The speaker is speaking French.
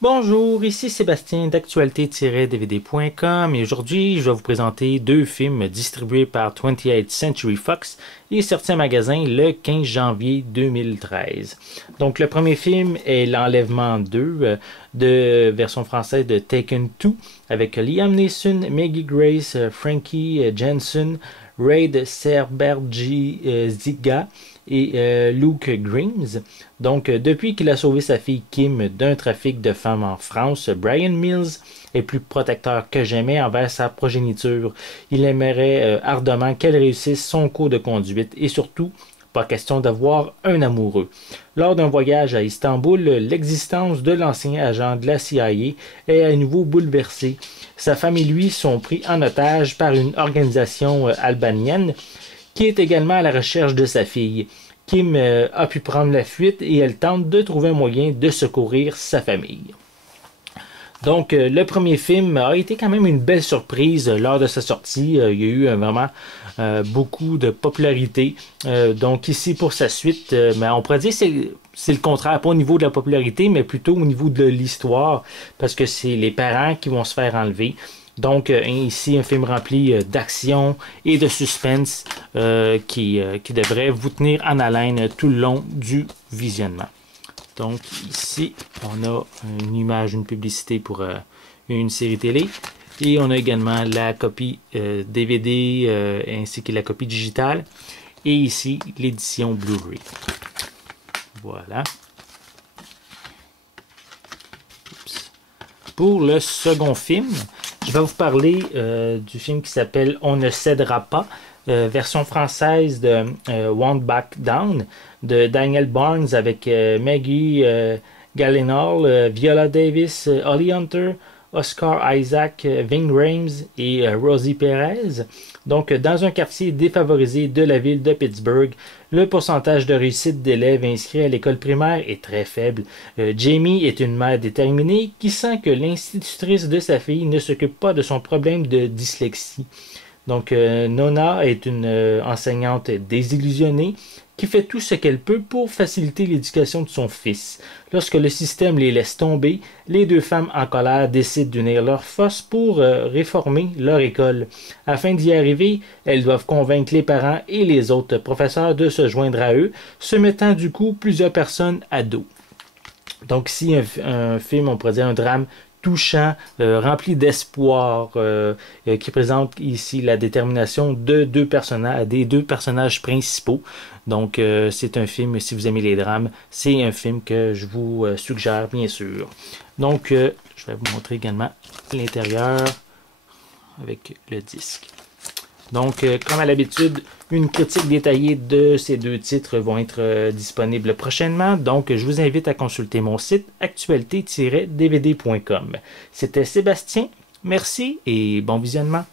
Bonjour, ici Sébastien d'actualité-dvd.com et aujourd'hui je vais vous présenter deux films distribués par 28th Century Fox et sortis en magasin le 15 janvier 2013. Donc le premier film est L'Enlèvement 2 de version française de Taken 2 avec Liam Neeson, Maggie Grace, Frankie Jensen, Raid Serbergi Ziga et Luke Grimes. Donc, depuis qu'il a sauvé sa fille Kim d'un trafic de femmes en France, Brian Mills est plus protecteur que jamais envers sa progéniture. Il aimerait ardemment qu'elle réussisse son cours de conduite et surtout, pas question d'avoir un amoureux. Lors d'un voyage à Istanbul, l'existence de l'ancien agent de la CIA est à nouveau bouleversée. Sa femme et lui sont pris en otage par une organisation albanienne qui est également à la recherche de sa fille. Kim a pu prendre la fuite et elle tente de trouver un moyen de secourir sa famille. Donc, le premier film a été quand même une belle surprise lors de sa sortie. Il y a eu vraiment beaucoup de popularité. Donc, ici, pour sa suite, mais on pourrait dire que c'est le contraire, pas au niveau de la popularité, mais plutôt au niveau de l'histoire, parce que c'est les parents qui vont se faire enlever. Donc, ici, un film rempli d'action et de suspense qui devrait vous tenir en haleine tout le long du visionnement. Donc, ici, on a une image, une publicité pour une série télé. Et on a également la copie DVD ainsi que la copie digitale. Et ici, l'édition Blu-ray. Voilà. Oups. Pour le second film, je vais vous parler du film qui s'appelle On ne cédera pas, version française de Won't Back Down, de Daniel Barnes avec Maggie Gyllenhaal, Viola Davis, Holly Hunter, Oscar Isaac, Ving Rhames et Rosie Perez. Donc, dans un quartier défavorisé de la ville de Pittsburgh, le pourcentage de réussite d'élèves inscrits à l'école primaire est très faible. Jamie est une mère déterminée qui sent que l'institutrice de sa fille ne s'occupe pas de son problème de dyslexie. Donc, Nona est une enseignante désillusionnée qui fait tout ce qu'elle peut pour faciliter l'éducation de son fils. Lorsque le système les laisse tomber, les deux femmes en colère décident d'unir leurs forces pour réformer leur école. Afin d'y arriver, elles doivent convaincre les parents et les autres professeurs de se joindre à eux, se mettant du coup plusieurs personnes à dos. Donc ici, un film, on pourrait dire un drame touchant, rempli d'espoir, qui présente ici la détermination de des deux personnages principaux. Donc, c'est un film, si vous aimez les drames, c'est un film que je vous suggère, bien sûr. Donc, je vais vous montrer également l'intérieur avec le disque. Donc, comme à l'habitude, une critique détaillée de ces deux titres vont être disponibles prochainement. Donc, je vous invite à consulter mon site actualité-dvd.com. C'était Sébastien. Merci et bon visionnement.